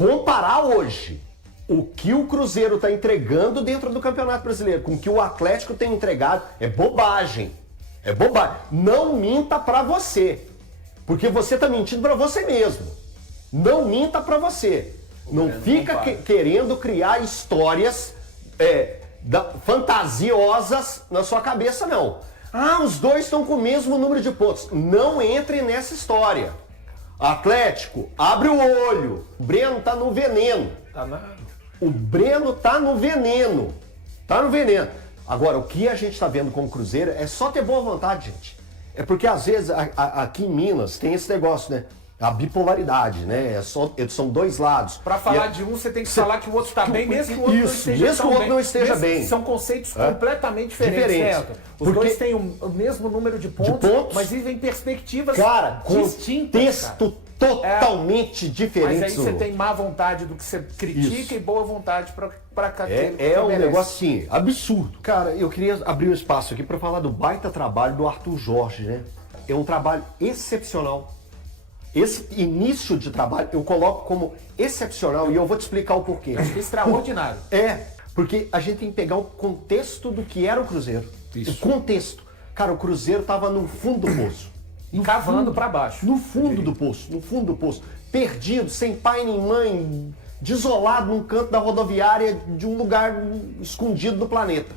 comparar hoje o que o Cruzeiro está entregando dentro do Campeonato Brasileiro com o que o Atlético tem entregado é bobagem. É bobagem. Não minta pra você. Porque você tá mentindo pra você mesmo. Não minta pra você. Não fica querendo criar histórias fantasiosas na sua cabeça, não. Ah, os dois estão com o mesmo número de pontos. Não entre nessa história. Atlético, abre o olho. O Breno tá no veneno. O Breno tá no veneno. Tá no veneno. Agora, o que a gente tá vendo com o Cruzeiro é só ter boa vontade, gente. É porque, às vezes, aqui em Minas tem esse negócio, né? A bipolaridade, né? São dois lados. Para falar de um, você tem que falar que o outro está bem, mesmo que o outro não esteja mesmo que o outro não esteja bem. São conceitos completamente diferentes, certo? Os dois têm o mesmo número de pontos, mas vivem perspectivas distintas. Contexto totalmente diferente. Mas aí você tem má vontade do que você critica e boa vontade para aquele que um negócio assim, absurdo. Cara, eu queria abrir um espaço aqui para falar do baita trabalho do Arthur Jorge, né? É um trabalho excepcional. Esse início de trabalho eu coloco como excepcional e eu vou te explicar o porquê. Extraordinário. Porque a gente tem que pegar o contexto do que era o Cruzeiro. Isso. O contexto. Cara, o Cruzeiro tava no fundo do poço. Cavando para baixo. No fundo do poço. Perdido, sem pai nem mãe, desolado num canto da rodoviária de um lugar escondido do planeta.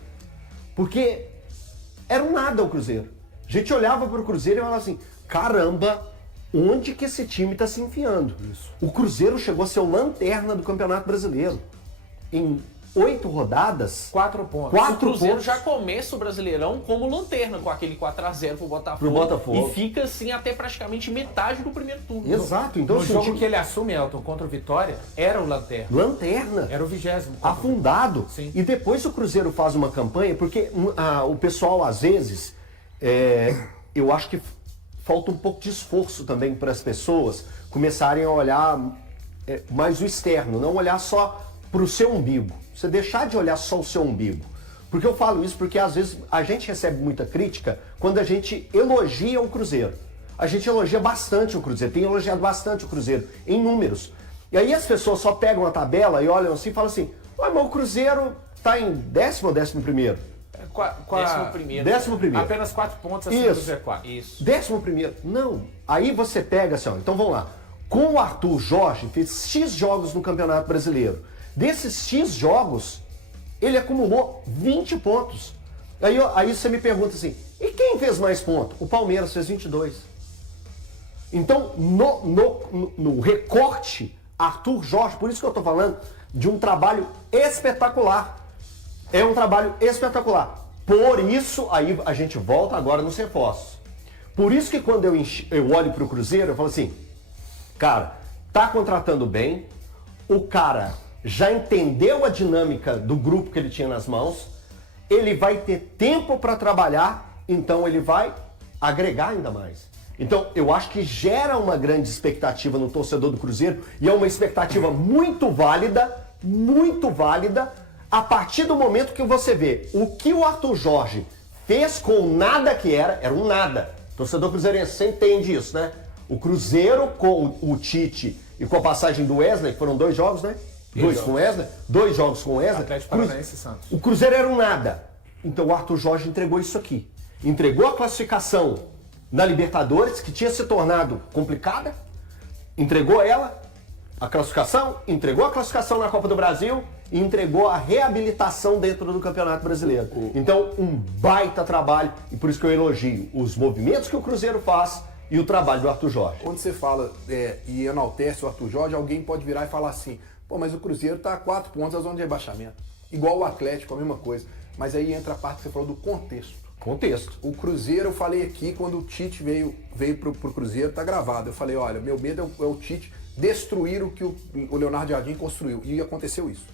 Porque era um nada o Cruzeiro. A gente olhava para o Cruzeiro e falava assim, caramba, onde que esse time está se enfiando? Isso. O Cruzeiro chegou a ser o lanterna do Campeonato Brasileiro. Em 8 rodadas... 4 pontos. O Cruzeiro já começa o Brasileirão como lanterna, com aquele 4-0 pro Botafogo. E fica assim até praticamente metade do primeiro turno. Exato. Então, no jogo que ele assume, Elton, contra o Vitória, era o lanterna. Lanterna. Era o 20º. Afundado. Sim. E depois o Cruzeiro faz uma campanha, porque o pessoal, às vezes, eu acho que falta um pouco de esforço também para as pessoas começarem a olhar mais o externo, não olhar só para o seu umbigo. Você deixar de olhar só o seu umbigo. Porque eu falo isso porque às vezes a gente recebe muita crítica quando a gente elogia o Cruzeiro. A gente elogia bastante o Cruzeiro, tem elogiado bastante o Cruzeiro, em números. E aí as pessoas só pegam a tabela e olham assim e falam assim, mas o Cruzeiro está em 10º ou 11º? 11º. Apenas 4 pontos acima do Z4. Isso. 11º. Não. Aí você pega assim, ó, então vamos lá. Com o Arthur Jorge, fez X jogos no Campeonato Brasileiro. Desses X jogos, ele acumulou 20 pontos. Aí você me pergunta assim, e quem fez mais pontos? O Palmeiras fez 22. Então, no recorte, Arthur Jorge, por isso que eu estou falando de um trabalho espetacular. É um trabalho espetacular. Por isso, aí a gente volta agora nos reforços. Por isso que quando eu olho para o Cruzeiro, eu falo assim, cara, tá contratando bem, o cara já entendeu a dinâmica do grupo que ele tinha nas mãos, ele vai ter tempo para trabalhar, então ele vai agregar ainda mais. Então, eu acho que gera uma grande expectativa no torcedor do Cruzeiro e é uma expectativa muito válida, a partir do momento que você vê o que o Arthur Jorge fez com o nada que era um nada. O torcedor cruzeirense, você entende isso, né? O Cruzeiro com o Tite e com a passagem do Wesley, que foram 2 jogos, né? 2 com o Wesley, 2 jogos com o Wesley. Atlético Paranaense e Santos. O Cruzeiro era um nada. Então o Arthur Jorge entregou isso aqui. Entregou a classificação na Libertadores, que tinha se tornado complicada. Entregou ela, a classificação, entregou a classificação na Copa do Brasil e entregou a reabilitação dentro do Campeonato Brasileiro. Então, um baita trabalho, e por isso que eu elogio os movimentos que o Cruzeiro faz e o trabalho do Arthur Jorge. Quando você fala e enaltece o Arthur Jorge, alguém pode virar e falar assim, pô, mas o Cruzeiro está a 4 pontos da zona de rebaixamento. Igual o Atlético, a mesma coisa. Mas aí entra a parte que você falou do contexto. O Cruzeiro, eu falei aqui, quando o Tite veio pro Cruzeiro, tá gravado. Eu falei, olha, meu medo é o Tite destruir o que o Leonardo Jardim construiu. E aconteceu isso.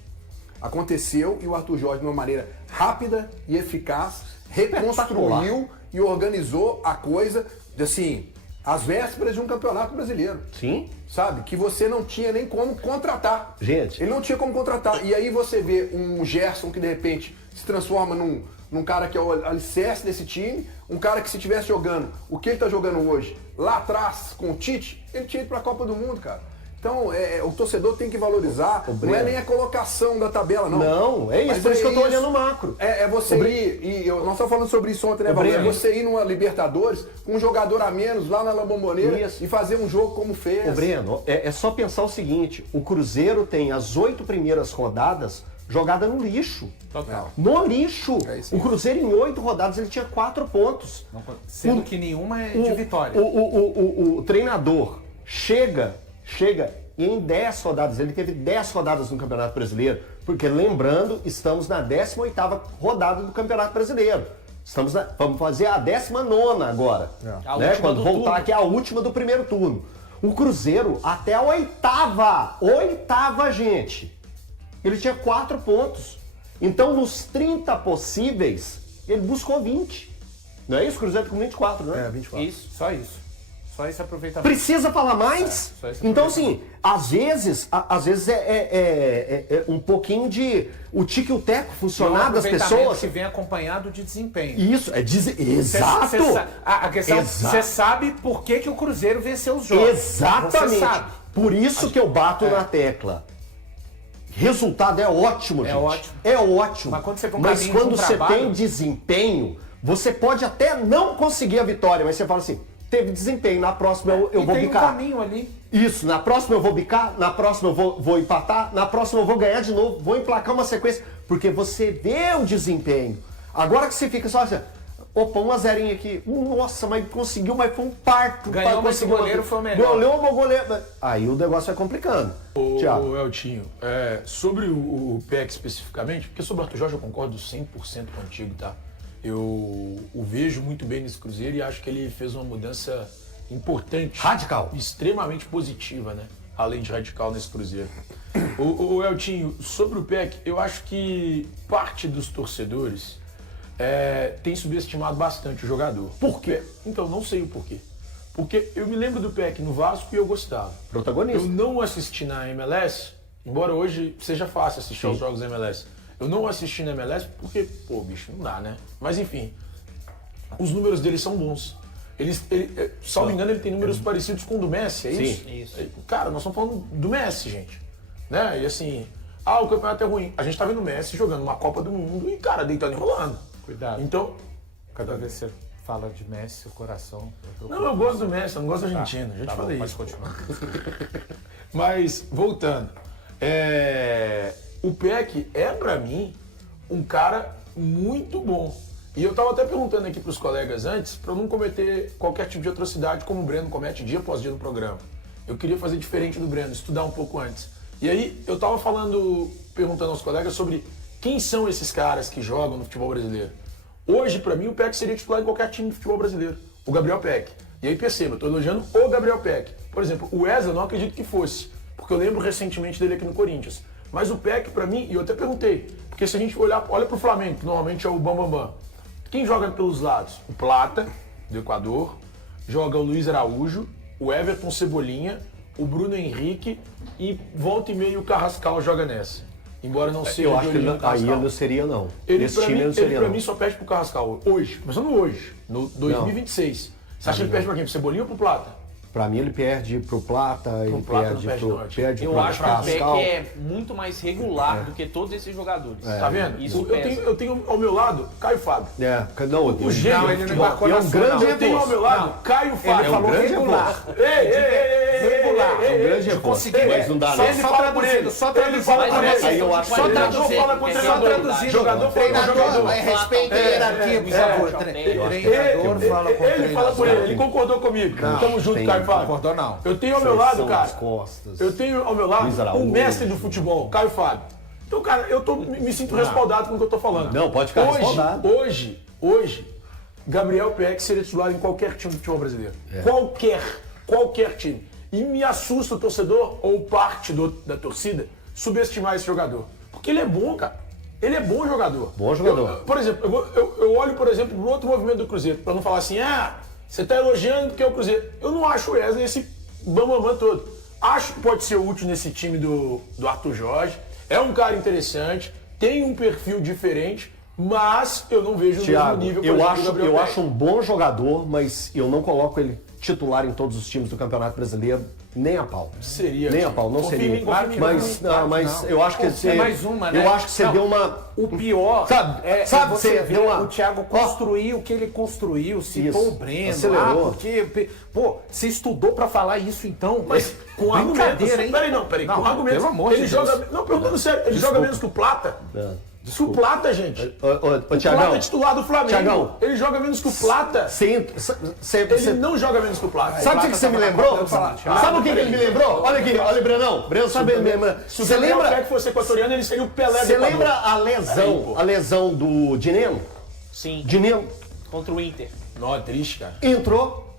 Aconteceu e o Arthur Jorge, de uma maneira rápida e eficaz, reconstruiu e organizou a coisa, assim, às vésperas de um campeonato brasileiro. Sim. Sabe? Que você não tinha nem como contratar. Gente. Ele não tinha como contratar. E aí você vê um Gerson que, de repente, se transforma num cara que é o alicerce desse time, um cara que se estivesse jogando o que ele tá jogando hoje, lá atrás, com o Tite, ele tinha ido pra Copa do Mundo, cara. Então, o torcedor tem que valorizar, não é nem a colocação da tabela, não. Não, é isso, Mas por isso que eu tô olhando o macro. É você ir, nós estamos falando sobre isso ontem, né, Valdir? É você ir numa Libertadores com um jogador a menos lá na La Bombonera e fazer um jogo como fez. Ô, Breno, é só pensar o seguinte, o Cruzeiro tem as 8 primeiras rodadas jogada no lixo. Total. No lixo. O Cruzeiro em 8 rodadas ele tinha 4 pontos. Sendo que nenhuma é de vitória. O treinador chega e em 10 rodadas, ele teve 10 rodadas no Campeonato Brasileiro, porque lembrando, estamos na 18ª rodada do Campeonato Brasileiro. Vamos fazer a 19ª agora, né? Quando voltar aqui a última do primeiro turno. O Cruzeiro até a oitava, gente, ele tinha 4 pontos. Então nos 30 possíveis, ele buscou 20. Não é isso? O Cruzeiro com 24, né? 24. Isso, só isso. Só esse aproveitamento. Precisa falar mais? Então, assim, às vezes é um pouquinho de o tique e o teco funcionar das pessoas. Que vem acompanhado de desempenho. Isso, exato. A questão, você sabe por que o Cruzeiro venceu os jogos. Exatamente. Por isso que eu bato na tecla. Resultado é ótimo, gente. É ótimo. Mas quando você, tem desempenho, você pode até não conseguir a vitória, mas você fala assim, teve desempenho, na próxima eu vou bicar. Tem um caminho ali. Isso, na próxima eu vou bicar, na próxima eu vou empatar, na próxima eu vou ganhar de novo, vou emplacar uma sequência, porque você vê o desempenho. Agora que você fica só assim, opa, 1-0 aqui, nossa, mas conseguiu, mas foi um parto. Ganhou, mas o goleiro foi o melhor. Goleou o goleiro. Aí o negócio vai complicando. Ô Eltinho, sobre o PEC especificamente, porque sobre o Arthur Jorge eu concordo 100% contigo, tá? Eu o vejo muito bem nesse Cruzeiro e acho que ele fez uma mudança importante. Radical. Extremamente positiva, né? Além de radical nesse Cruzeiro. O Eltinho, sobre o PEC, eu acho que parte dos torcedores tem subestimado bastante o jogador. Por quê? Então, não sei o porquê. Porque eu me lembro do PEC no Vasco e eu gostava. Protagonista. Eu não assisti na MLS, embora hoje seja fácil assistir aos jogos da MLS. Eu não assisti na MLS porque, bicho, não dá, né? Mas enfim, os números dele são bons. Salvo me engano, ele tem números parecidos com o do Messi, é isso? Sim, isso. Cara, nós estamos falando do Messi, gente. Né? E assim, o campeonato é ruim. A gente tá vendo o Messi jogando uma Copa do Mundo e, cara, deitando e rolando. Cuidado. Então, cada vez que você fala de Messi, o coração... Eu gosto do Messi, eu não gosto da Argentina. Já te falei isso. Pode continuar. Mas, voltando. O PEC pra mim, um cara muito bom. E eu tava até perguntando aqui pros colegas antes, pra eu não cometer qualquer tipo de atrocidade como o Breno comete dia após dia no programa. Eu queria fazer diferente do Breno, estudar um pouco antes. E aí, eu tava perguntando aos colegas sobre quem são esses caras que jogam no futebol brasileiro. Hoje, pra mim, o PEC seria titular em qualquer time de futebol brasileiro. O Gabriel Peck. E aí, perceba, eu tô elogiando o Gabriel Peck. Por exemplo, o Wesley eu não acredito que fosse, porque eu lembro recentemente dele aqui no Corinthians. Mas o Peck, pra mim, e eu até perguntei, porque se a gente olha pro Flamengo, que normalmente é o Bambambam, quem joga pelos lados? O Plata, do Equador, joga o Luiz Araújo, o Everton Cebolinha, o Bruno Henrique e volta e meio o Carrascal joga nessa. Embora não seja. Eu acho que aí ele não seria, não. Esse time não seria, ele pra mim só perde pro Carrascal hoje, começando hoje, no 2026. Você acha que ele perde pra quem? Pro Cebolinha ou pro Plata? Pra mim ele perde pro Plata, ele perde pro Eu acho que o Carrascal. PEC é muito mais regular do que todos esses jogadores. Tá vendo? Isso eu tenho ao meu lado Caio Fábio. O gênio. Não, ele não embarcou na grande Eu tenho ao meu lado Caio Fábio. Ele falou regular. Regular. É um grande reforço. Mas não dá, não. Ele fala por ele. Só traduzindo. Aí eu acho que Só traduzindo. Jogador fala com jogador. Respeita a hierarquia, por favor. Treinador fala com Ele fala por ele. Ele concordou comigo. Tamo junto, Caio Fábio. Concordou não. Eu tenho ao meu lado, cara. Eu tenho ao meu lado um mestre do futebol, Caio Fábio. Então, cara, eu me sinto respaldado com o que eu tô falando. Não, pode ficar respaldado. Hoje, Gabriel Peck seria titular em qualquer time do futebol brasileiro. Qualquer time. E me assusta o torcedor, ou parte da torcida, subestimar esse jogador. Porque ele é bom, cara. Ele é bom jogador. Bom jogador. Por exemplo, eu olho, por exemplo, pro outro movimento do Cruzeiro, pra não falar assim, você tá elogiando porque é o Cruzeiro. Eu não acho o Wesley esse bambambam todo. Acho que pode ser útil nesse time do Arthur Jorge. É um cara interessante, tem um perfil diferente, mas eu não vejo o mesmo nível, por exemplo, do Gabriel Peck. Eu acho um bom jogador, mas eu não coloco ele titular em todos os times do Campeonato Brasileiro, nem a pau. Seria. Nem a pau, não seria. Mas eu acho que você... mais uma, né? Eu acho que você deu uma... O pior sabe você deu uma... o Thiago construir o que ele construiu, citou o Breno. Acelerou. Porque, pô, você estudou pra falar isso então? Mas com argumentos. Peraí, com argumentos. Pelo amor de Deus. Não, perguntando sério, ele joga menos que o Plata? O Plata, gente. Ô, o Tiagão, Plata é titular do Flamengo. Tiagão, ele joga menos que o Plata. Ele não joga menos que o Plata. Sabe o que você me lembrou? Sabe o que ele me lembrou? Olha aqui, olha, Brenão. Breno, sabe ele me lembra? Se o Gabriel Peck fosse equatoriano, ele seria o Pelé do Você Equador. lembra a lesão do Dineno? Sim. Dineno Contra o Inter. Não, é triste, cara. entrou.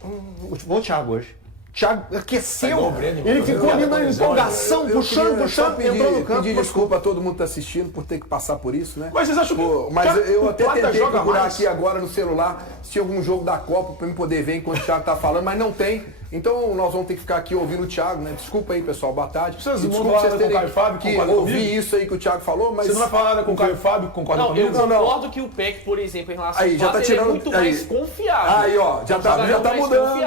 O Thiago hoje. Thiago aqueceu. Breno, Ele ficou ali na empolgação, puxando, entrou no campo. Pedir desculpa a todo mundo que tá assistindo por ter que passar por isso, né? Mas vocês acham que... Mas eu até tentei procurar mais? aqui agora no celular se tinha algum jogo da Copa pra eu poder ver enquanto o Thiago tá falando, mas não tem. Então nós vamos ter que ficar aqui ouvindo o Thiago, né? Desculpa aí, pessoal, boa tarde. Vocês Desculpa vão falar vocês com o terem Caio Fábio, que concorda ouvir comigo? isso aí que o Thiago falou, mas... Você não vai falar nada com o Caio Fábio, concorda Não, eu comigo? concordo que o Peck, por exemplo, em relação Aí, ao já tá Plata, tirando- ele é muito aí. mais confiável. Aí, ó, já tá mudando, já tá mudando.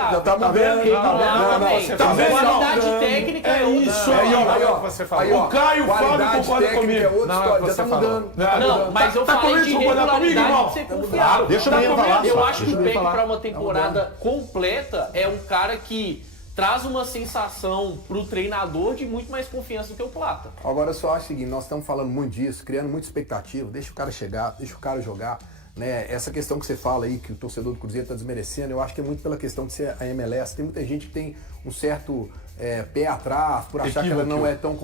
Exatamente. Tá vendo? Qualidade Não, técnica é é outra. isso Aí, ó, Não, você falou. aí, ó, O Caio Fábio qualidade concorda técnica comigo. é outra Não, história, já você tá falou. mudando. Não, mas eu falei de concordar comigo, irmão? regularidade de ser confiável. Deixa o menino falar. Eu só. acho que Deixa o Peck, falar. para uma temporada completa, é um cara que traz uma sensação pro treinador de muito mais confiança do que o Plata. Agora eu só acho o seguinte, nós estamos falando muito disso, criando muita expectativa, deixa o cara chegar, deixa o cara jogar. Né? Essa questão que você fala aí, que o torcedor do Cruzeiro está desmerecendo, eu acho que é muito pela questão de ser a MLS. Tem muita gente que tem um certo pé atrás, por achar que ela não é tão...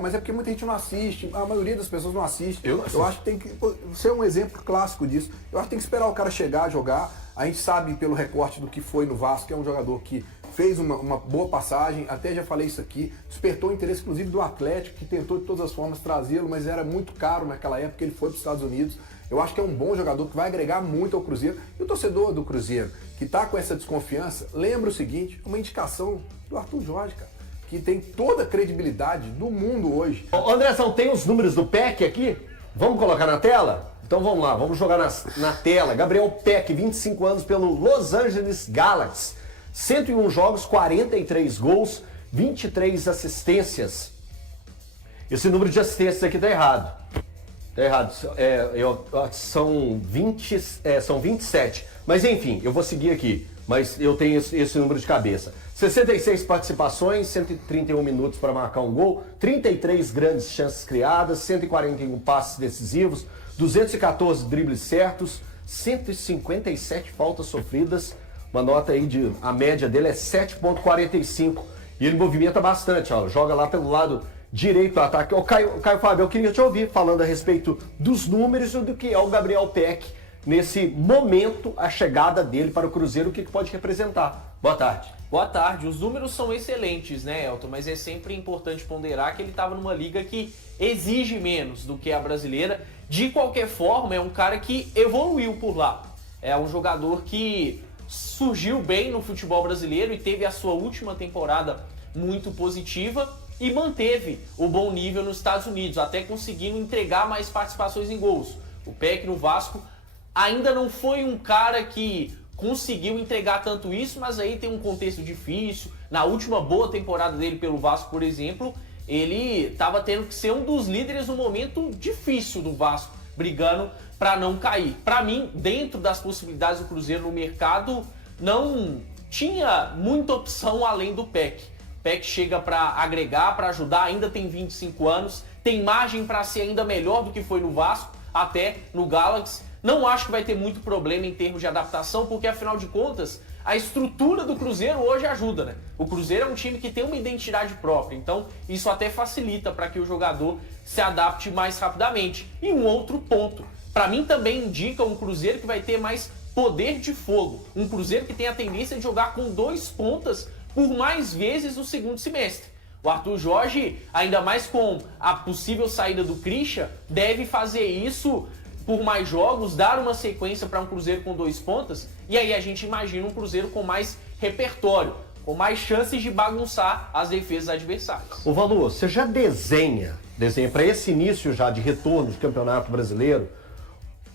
mas é porque muita gente não assiste, a maioria das pessoas não assiste. Eu acho que tem que... Você é um exemplo clássico disso. Eu acho que tem que esperar o cara chegar, jogar. A gente sabe pelo recorte do que foi no Vasco, que é um jogador que fez uma boa passagem, até já falei isso aqui, despertou o interesse inclusive do Atlético, que tentou de todas as formas trazê-lo, mas era muito caro naquela época, ele foi para os Estados Unidos. Eu acho que é um bom jogador que vai agregar muito ao Cruzeiro. E o torcedor do Cruzeiro, que está com essa desconfiança, lembra o seguinte, uma indicação do Arthur Jorge, cara, que tem toda a credibilidade do mundo hoje. Andrezão, tem os números do Peck aqui? Vamos colocar na tela? Então vamos lá, vamos jogar na tela. Gabriel Peck, 25 anos pelo Los Angeles Galaxy. 101 jogos, 43 gols, 23 assistências. Esse número de assistências aqui tá errado. Tá errado. São 27. Mas enfim, eu vou seguir aqui. Mas eu tenho esse número de cabeça. 66 participações, 131 minutos para marcar um gol, 33 grandes chances criadas, 141 passes decisivos, 214 dribles certos, 157 faltas sofridas. Uma nota aí a média dele é 7,45. E ele movimenta bastante, ó. Joga lá pelo lado direito do ataque. Ô, Caio Fábio, eu queria te ouvir falando a respeito dos números e do que é o Gabriel Peck nesse momento, a chegada dele para o Cruzeiro, o que pode representar. Boa tarde. Boa tarde. Os números são excelentes, né, Elton? Mas é sempre importante ponderar que ele estava numa liga que exige menos do que a brasileira. De qualquer forma, é um cara que evoluiu por lá. É um jogador que surgiu bem no futebol brasileiro e teve a sua última temporada muito positiva e manteve o bom nível nos Estados Unidos, até conseguindo entregar mais participações em gols. O Peck no Vasco ainda não foi um cara que conseguiu entregar tanto isso, mas aí tem um contexto difícil. Na última boa temporada dele pelo Vasco, por exemplo, ele estava tendo que ser um dos líderes no momento difícil do Vasco, brigando para não cair. Para mim, dentro das possibilidades do Cruzeiro no mercado, não tinha muita opção além do Peck. Peck chega para agregar, para ajudar, ainda tem 25 anos, tem margem para ser ainda melhor do que foi no Vasco, até no Galaxy. Não acho que vai ter muito problema em termos de adaptação, porque afinal de contas, a estrutura do Cruzeiro hoje ajuda, né? O Cruzeiro é um time que tem uma identidade própria, então isso até facilita para que o jogador se adapte mais rapidamente. E um outro ponto, para mim também indica um Cruzeiro que vai ter mais poder de fogo. Um Cruzeiro que tem a tendência de jogar com 2 pontas por mais vezes no segundo semestre. O Arthur Jorge, ainda mais com a possível saída do Christian, deve fazer isso por mais jogos, dar uma sequência para um Cruzeiro com 2 pontas, e aí a gente imagina um Cruzeiro com mais repertório, com mais chances de bagunçar as defesas adversárias. Ô Valu, você já desenha para esse início já de retorno de Campeonato Brasileiro,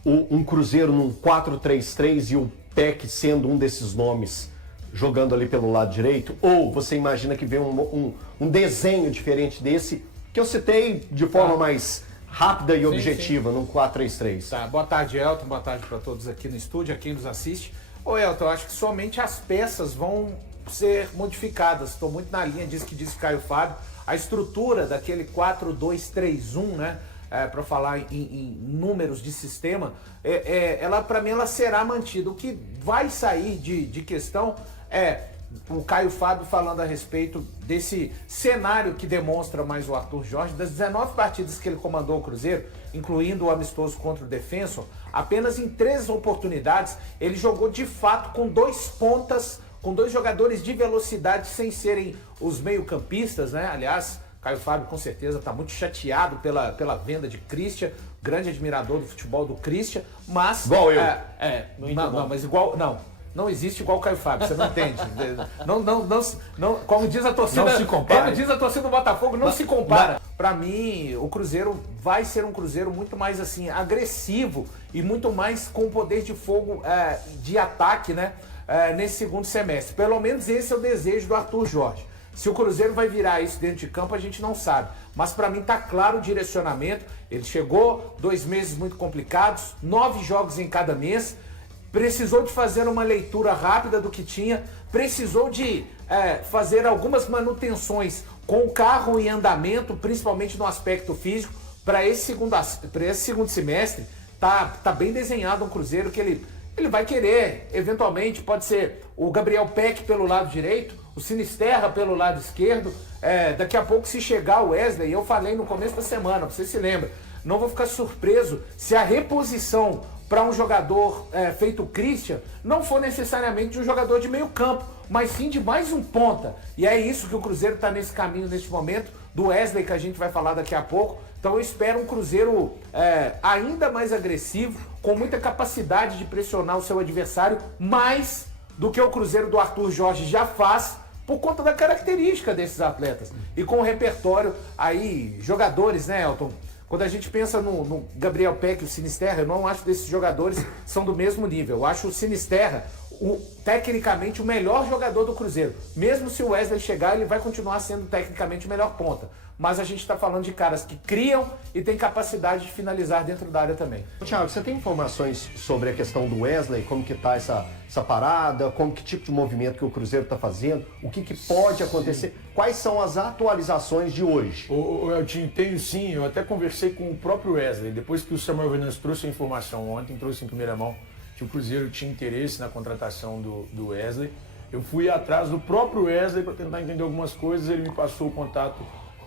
um Cruzeiro num 4-3-3 e o Peck sendo um desses nomes jogando ali pelo lado direito? Ou você imagina que vem um desenho diferente desse, que eu citei de forma mais rápida e objetiva, num 4-3-3? Tá, boa tarde, Elton, boa tarde para todos aqui no estúdio, a quem nos assiste. Ô Elton, eu acho que somente as peças vão ser modificadas. Estou muito na linha disso que disse o Caio Fábio. A estrutura daquele 4-2-3-1, né? Para falar em números de sistema, ela para mim ela será mantida. O que vai sair de questão é o Caio Fábio falando a respeito desse cenário que demonstra mais o Arthur Jorge. Das 19 partidas que ele comandou o Cruzeiro, incluindo o amistoso contra o Defensor, apenas em 3 oportunidades ele jogou de fato com 2 pontas, com 2 jogadores de velocidade sem serem os meio-campistas, né? Aliás, Caio Fábio com certeza está muito chateado pela venda de Christian, grande admirador do futebol do Christian, mas... Igual eu. Mas igual... Não existe igual o Caio Fábio, você não entende. Não, como diz a torcida... Não se compara. Como diz a torcida do Botafogo, não se compara. Para mim, o Cruzeiro vai ser um Cruzeiro muito mais assim agressivo e muito mais com poder de fogo de ataque, né? Nesse segundo semestre. Pelo menos esse é o desejo do Arthur Jorge. Se o Cruzeiro vai virar isso dentro de campo, a gente não sabe. Mas para mim tá claro o direcionamento. Ele chegou, 2 meses muito complicados, 9 jogos em cada mês. Precisou de fazer uma leitura rápida do que tinha. Precisou de fazer algumas manutenções com o carro em andamento, principalmente no aspecto físico. Para esse segundo semestre, tá bem desenhado um Cruzeiro que ele vai querer, eventualmente, pode ser o Gabriel Peck pelo lado direito, o Sinisterra pelo lado esquerdo, daqui a pouco se chegar o Wesley, eu falei no começo da semana, você se lembra, não vou ficar surpreso se a reposição para um jogador feito Christian não for necessariamente de um jogador de meio campo, mas sim de mais um ponta. E é isso que o Cruzeiro está nesse caminho neste momento, do Wesley que a gente vai falar daqui a pouco. Então eu espero um Cruzeiro ainda mais agressivo, com muita capacidade de pressionar o seu adversário, mais do que o Cruzeiro do Arthur Jorge já faz, por conta da característica desses atletas. E com o repertório aí, jogadores, né, Elton? Quando a gente pensa no Gabriel Peck e o Sinisterra, eu não acho que esses jogadores são do mesmo nível. Eu acho o Sinisterra, tecnicamente, o melhor jogador do Cruzeiro. Mesmo se o Wesley chegar, ele vai continuar sendo tecnicamente o melhor ponta. Mas a gente está falando de caras que criam e têm capacidade de finalizar dentro da área também. Thiago, você tem informações sobre a questão do Wesley? Como que tá essa parada? Que tipo de movimento que o Cruzeiro está fazendo? O que pode acontecer? Sim. Quais são as atualizações de hoje? Eltinho, tenho sim. Eu até conversei com o próprio Wesley. Depois que o Samuel Venâncio trouxe a informação ontem, trouxe em primeira mão que o Cruzeiro tinha interesse na contratação do Wesley. Eu fui atrás do próprio Wesley para tentar entender algumas coisas. Ele me passou o contato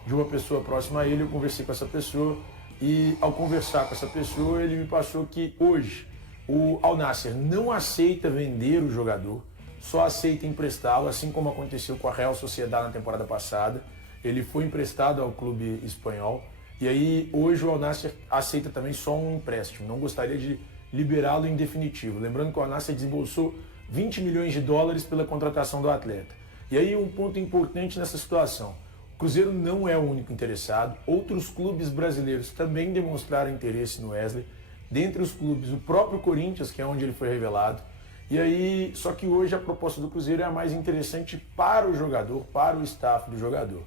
de uma pessoa próxima a ele, eu conversei com essa pessoa e ao conversar com essa pessoa ele me passou que hoje o Al Nassr não aceita vender o jogador, só aceita emprestá-lo, assim como aconteceu com a Real Sociedad na temporada passada. Ele foi emprestado ao clube espanhol e aí hoje o Al Nassr aceita também só um empréstimo, não gostaria de liberá-lo em definitivo. Lembrando que o Al Nassr desembolsou 20 milhões de dólares pela contratação do atleta. E aí um ponto importante nessa situação: o Cruzeiro não é o único interessado, outros clubes brasileiros também demonstraram interesse no Wesley, dentre os clubes o próprio Corinthians, que é onde ele foi revelado, e aí, só que hoje a proposta do Cruzeiro é a mais interessante para o jogador, para o staff do jogador.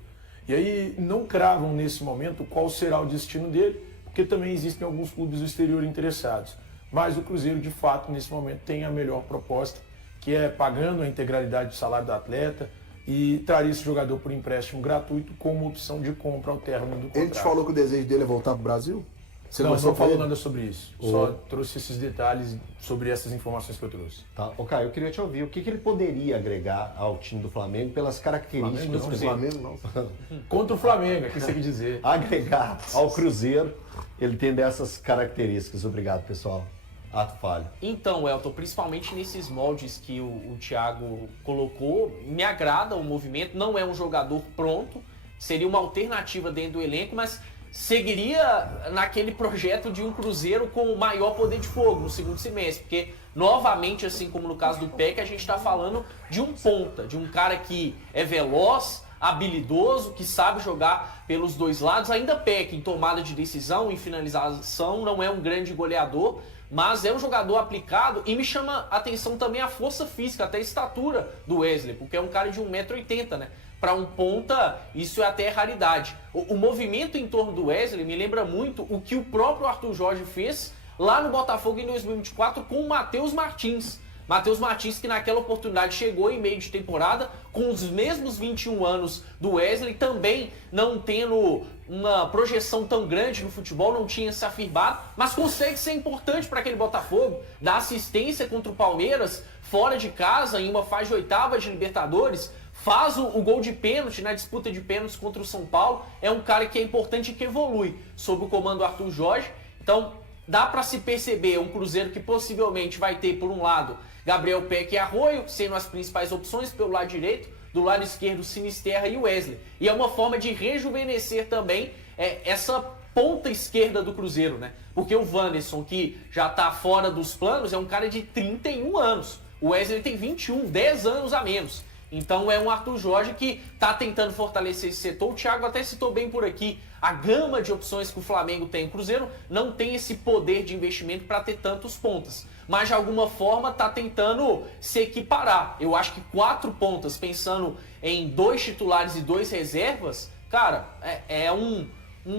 E aí não cravam nesse momento qual será o destino dele, porque também existem alguns clubes do exterior interessados, mas o Cruzeiro de fato nesse momento tem a melhor proposta, que é pagando a integralidade do salário do atleta, e traria esse jogador por empréstimo gratuito como opção de compra ao término do contrato. Ele te falou que o desejo dele é voltar para o Brasil? Você não falou nada sobre isso. Só trouxe esses detalhes sobre essas informações que eu trouxe. Tá. Caio, eu queria te ouvir. O que ele poderia agregar ao time do Flamengo pelas características do Flamengo? Não. Contra o Flamengo, é o que você quer dizer. Agregar ao Cruzeiro, ele tem dessas características. Obrigado, pessoal. Ato falho. Então, Elton, principalmente nesses moldes que o Thiago colocou, me agrada o movimento. Não é um jogador pronto, seria uma alternativa dentro do elenco, mas seguiria naquele projeto de um Cruzeiro com maior poder de fogo no segundo semestre, porque novamente, assim como no caso do Peck, a gente está falando de um ponta, de um cara que é veloz, habilidoso, que sabe jogar pelos dois lados. Ainda Peck em tomada de decisão, em finalização, não é um grande goleador, mas é um jogador aplicado e me chama a atenção também a força física, até a estatura do Wesley, porque é um cara de 1,80 m, né? Para um ponta, isso é até raridade. O movimento em torno do Wesley me lembra muito o que o próprio Arthur Jorge fez lá no Botafogo em 2024 com o Matheus Martins. Matheus Martins, que naquela oportunidade chegou em meio de temporada com os mesmos 21 anos do Wesley, também não tendo uma projeção tão grande no futebol, não tinha se afirmado, mas consegue ser importante para aquele Botafogo, dar assistência contra o Palmeiras, fora de casa, em uma fase de oitavas de Libertadores, faz o gol de pênalti na disputa de pênaltis contra o São Paulo, é um cara que é importante e que evolui sob o comando do Arthur Jorge. Então dá para se perceber um Cruzeiro que possivelmente vai ter, por um lado, Gabriel Peck e Arroio, sendo as principais opções pelo lado direito, do lado esquerdo Sinisterra e Wesley. E é uma forma de rejuvenescer também essa ponta esquerda do Cruzeiro, né? Porque o Wanderson, que já tá fora dos planos, é um cara de 31 anos. O Wesley tem 21, 10 anos a menos. Então é um Arthur Jorge que está tentando fortalecer esse setor. O Thiago até citou bem por aqui a gama de opções que o Flamengo tem. O Cruzeiro não tem esse poder de investimento para ter tantos pontas, mas de alguma forma está tentando se equiparar. Eu acho que 4 pontas, pensando em 2 titulares e 2 reservas, cara, é um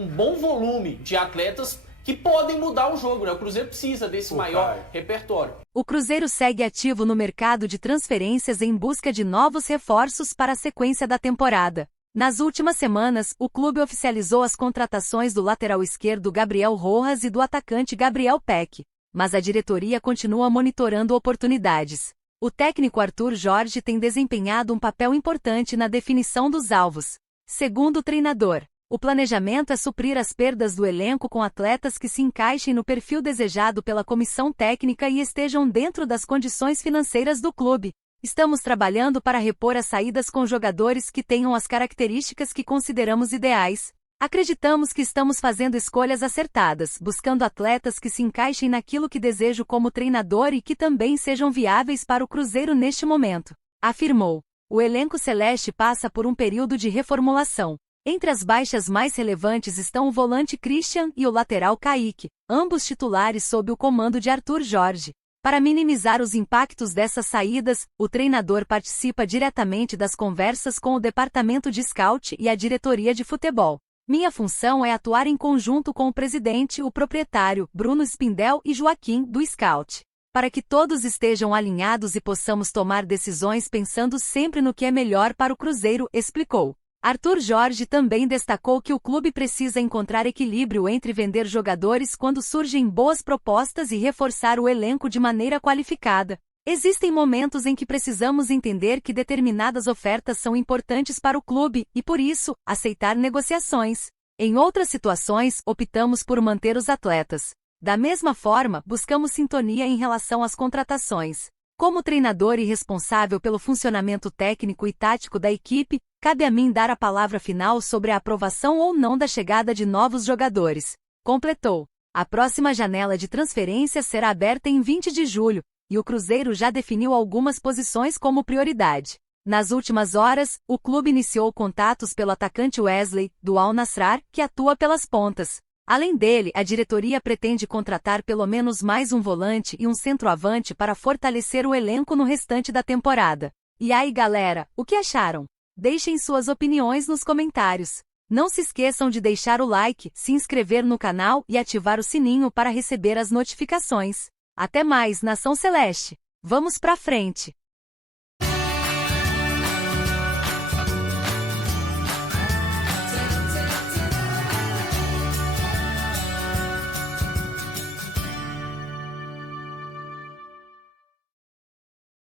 bom volume de atletas que podem mudar o jogo, né? O Cruzeiro precisa desse maior repertório. O Cruzeiro segue ativo no mercado de transferências em busca de novos reforços para a sequência da temporada. Nas últimas semanas, o clube oficializou as contratações do lateral esquerdo Gabriel Rojas e do atacante Gabriel Peck, mas a diretoria continua monitorando oportunidades. O técnico Arthur Jorge tem desempenhado um papel importante na definição dos alvos. Segundo o treinador, o planejamento é suprir as perdas do elenco com atletas que se encaixem no perfil desejado pela comissão técnica e estejam dentro das condições financeiras do clube. Estamos trabalhando para repor as saídas com jogadores que tenham as características que consideramos ideais. Acreditamos que estamos fazendo escolhas acertadas, buscando atletas que se encaixem naquilo que desejo como treinador e que também sejam viáveis para o Cruzeiro neste momento, afirmou. O elenco celeste passa por um período de reformulação. Entre as baixas mais relevantes estão o volante Christian e o lateral Kaique, ambos titulares sob o comando de Arthur Jorge. Para minimizar os impactos dessas saídas, o treinador participa diretamente das conversas com o departamento de scout e a diretoria de futebol. Minha função é atuar em conjunto com o presidente, o proprietário, Bruno Spindel e Joaquim, do scout, para que todos estejam alinhados e possamos tomar decisões pensando sempre no que é melhor para o Cruzeiro, explicou. Arthur Jorge também destacou que o clube precisa encontrar equilíbrio entre vender jogadores quando surgem boas propostas e reforçar o elenco de maneira qualificada. Existem momentos em que precisamos entender que determinadas ofertas são importantes para o clube e, por isso, aceitar negociações. Em outras situações, optamos por manter os atletas. Da mesma forma, buscamos sintonia em relação às contratações. Como treinador e responsável pelo funcionamento técnico e tático da equipe, cabe a mim dar a palavra final sobre a aprovação ou não da chegada de novos jogadores. Completou. A próxima janela de transferências será aberta em 20 de julho, e o Cruzeiro já definiu algumas posições como prioridade. Nas últimas horas, o clube iniciou contatos pelo atacante Wesley, do Al Nassr, que atua pelas pontas. Além dele, a diretoria pretende contratar pelo menos mais um volante e um centroavante para fortalecer o elenco no restante da temporada. E aí, galera, o que acharam? Deixem suas opiniões nos comentários. Não se esqueçam de deixar o like, se inscrever no canal e ativar o sininho para receber as notificações. Até mais, Nação Celeste! Vamos pra frente!